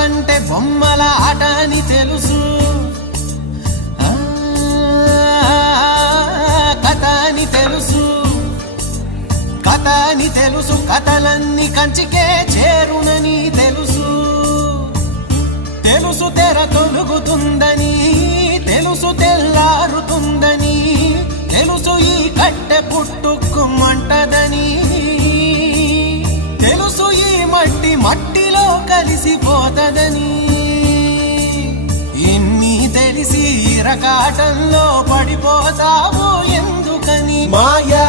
బతుకంటే బొమ్మల ఆట అని తెలుసు, కథ అని తెలుసు, కథ అని తెలుసు, కథలన్నీ కంచికే చేరునని తెలుసు, తెలుసు తెర తొలుగుతుందని, తెలుసు తెల్లారుతుందని, తెలుసు ఈ కట్టె పుట్టుకుమంటదని, తెలుసు ఈ మట్టి మట్టిలో కలిసిపోతదని, ఇన్ని తెలిసి ఇరకాటంలో పడిపోతావు ఎందుకని మాయా